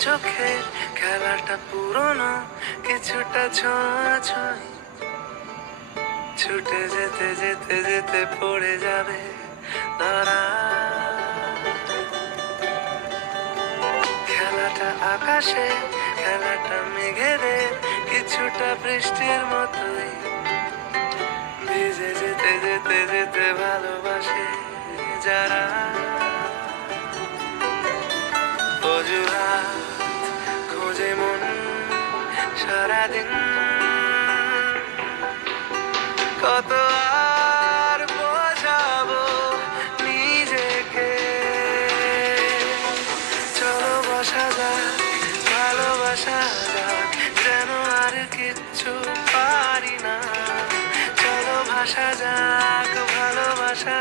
চোখে খেলাটা পুরনো, কিছুটা ছোঁয়া ছুঁই ছুটে যেতে যেতে যেতে পড়ে যাবে ধরা। খেলাটা আকাশে, খেলাটা মেঘেদের কিছুটা বৃষ্টির মতোই। ভিজে যেতে যেতে যেতে ভালোবাসে যারা খোঁজে মন সারাদিন। কত আর বোঝাবো নিজেকে। চলো বসা যাক, ভালোবাসা যাক, যেন আর কিচ্ছু পারি না। চলো ভাসা যাক, ভালোবাসা